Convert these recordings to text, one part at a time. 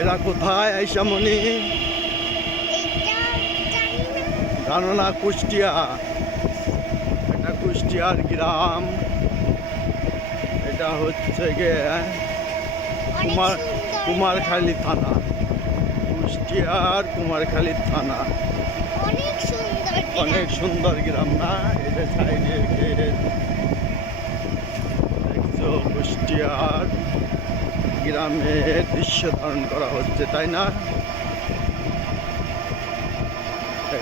এরা কোথায় আইসামণি এইটা জানি না। কুষ্টিয়া? এটা কুষ্টিয়ার গ্রাম। এটা হচ্ছে গিয়ে কুমার কুমারখালী থানা। কুষ্টিয়ার কুমারখালী থানা। অনেক সুন্দর অনেক সুন্দর গ্রাম না? এটা সাইডে দেখছ কুষ্টিয়ার গ্রামের দৃশ্য ধারণ করা হচ্ছে, তাই না?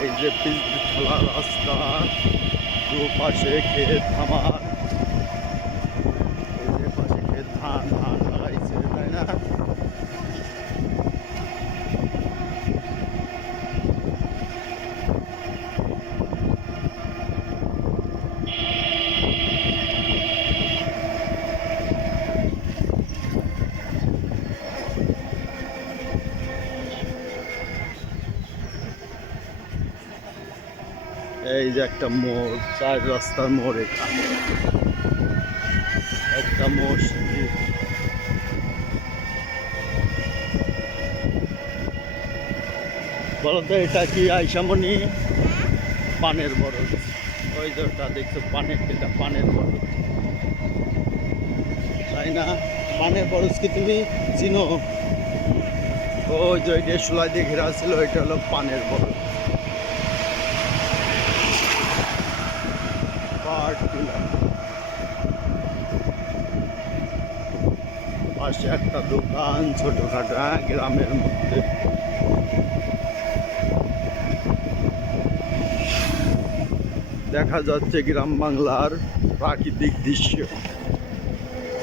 এই যে পিচ খোলা রাস্তা, দুপাশে খেয়ে খামার এই যে পাশে ক্ষেত ধান ধান লাগাইছে তাই না এই যে একটা মোড়, চার রাস্তার মোড় এখানে একটা মসজিদ বলতো এটা কি আইসামণি পানের বরজ ওই যে ওটা দেখছ, পানের, এটা পানের বরজ তাই না? পানের বরজ কি তুমি চিনো? ওই যে সুলাই দিয়ে ঘেরা ছিল, ওইটা হলো পানের বরজ টিলার। পাশে একটা দোকান ছোটখাটো হ্যাঁ, গ্রামের মধ্যে। দেখা যাচ্ছে গ্রাম বাংলার প্রাকৃতিক দৃশ্য।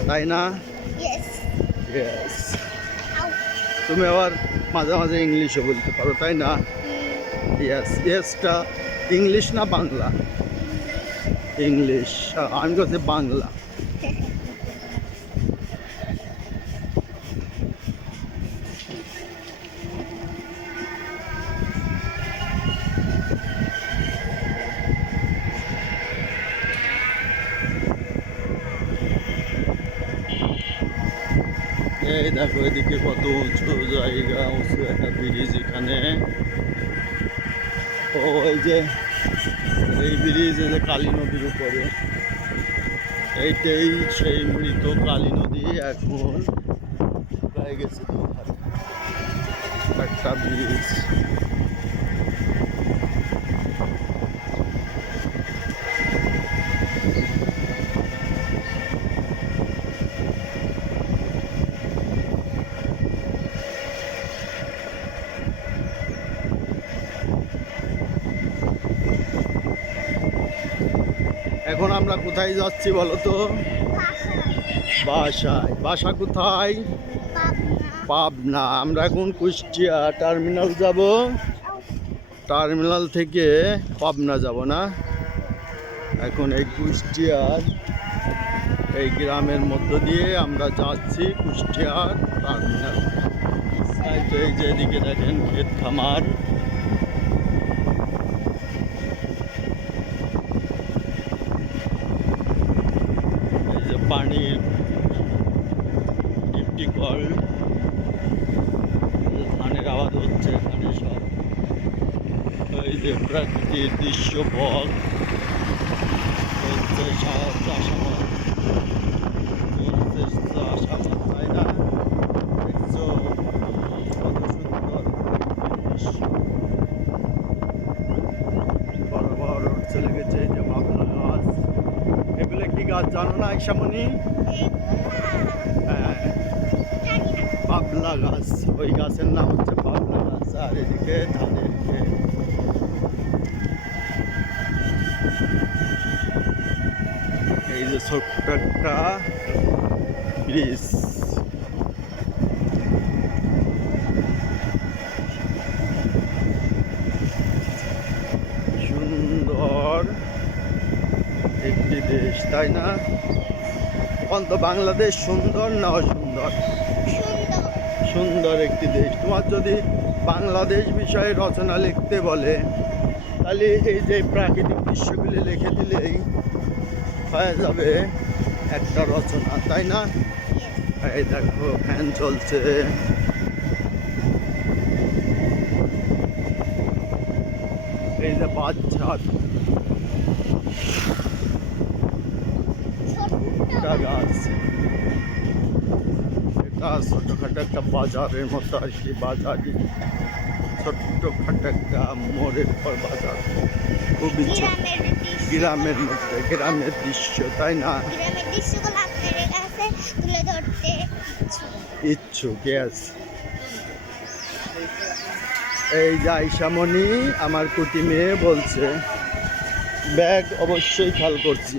তাই না? ইয়েস তুমি আবার মাঝে মাঝে ইংলিশও বলতে পারো তাই না? ইয়েস ইয়েসটা ইংলিশ না বাংলা? ইংলিশ আমি বলছি বাংলা এই দেখো, এদিকে কত উঁচু জায়গা, উঁচু একটা ব্রিজ এখানে। ও, এই যে এই ব্রিজ যে কালী নদীর উপরে, এইটাই সেই মৃত কালী নদী এখন। প্রায় গেছে একটা ব্রিজ। এখন আমরা কোথায় যাচ্ছি বলো তো? বাসায়। বাসা কোথায়? পাবনা। আমরা এখন কুষ্টিয়া টার্মিনাল যাব। টার্মিনাল থেকে পাবনা যাব না? এখন এই কুষ্টিয়ার, এই গ্রামের মধ্য দিয়ে আমরা যাচ্ছি কুষ্টিয়ার টার্মিনাল এই যে এদিকে দেখেন ক্ষেত খামার এই যে পানির ধানের আওয়াজ হচ্ছে এখানে সব। এই যে প্রাকৃতিক দৃশ্য পথ হচ্ছে সব চাষাবাদ। চলছে চাষাবাদ বড় বড় চলে গেছে যে বাবলা গাছ। এগুলো কি গাছ জানো না ইসামনি পাবলা গাছ, ওই গাছের নাম হচ্ছে পাবলা গাছ, আর এদিকে ধানের ক্ষেত। এই যে ছোট্ট একটা ব্রিজ। সুন্দর একটি দেশ, তাই না? এখন তো বাংলাদেশ সুন্দর না অসুন্দর? সুন্দর একটি দেশ। তোমার যদি বাংলাদেশ বিষয়ে রচনা লিখতে বলে তাহলে এই যে প্রাকৃতিক দৃশ্যগুলি লিখে দিলেই হয়ে যাবে একটা রচনা তাই না? এই দেখো ফ্যান চলছে। এই যে বাচ্চা গাছ ছোটখাটো একটা বাজারের মতো আর কি বাজারই ছোট্টখাটো একটা মোড়ের পর বাজার। খুবই গ্রামের মধ্যে গ্রামের দৃশ্য তাই না? ইচ্ছুক। yes এই যে আইসামণি আমার কুটি মেয়ে বলছে ব্যাগ অবশ্যই খেয়াল করছি।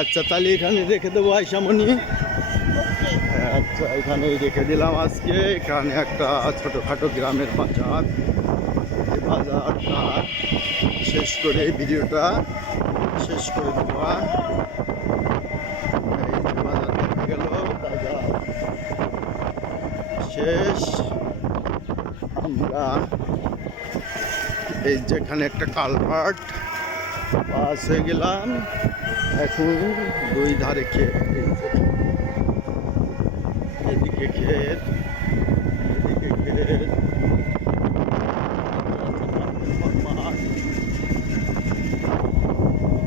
আচ্ছা তাহলে এখানে রেখে দেবো আইসামণি আচ্ছা এখানেই রেখে দিলাম আজকে। এখানে একটা ছোটোখাটো গ্রামের বাজার। বাজারটা শেষ করে ভিডিওটা শেষ করে দেবো। হ্যাঁ? বাজার দেখা গেল বাজার শেষ। আমরা এই যেখানে একটা কালভার্ট পাস হয়ে গেলাম, এখন দুই ধারে খেয়ে এদিকে ক্ষেত।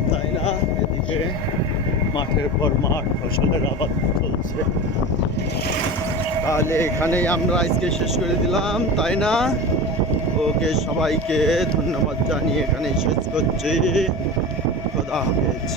তাই না? এদিকে মাঠের পর মাঠ, ফসলের আবাদ চলছে। তাহলে এখানেই আমরা আজকে শেষ করে দিলাম, তাই না? ওকে সবাইকে ধন্যবাদ জানিয়ে এখানেই শেষ করছি। খোদা হাফেজ।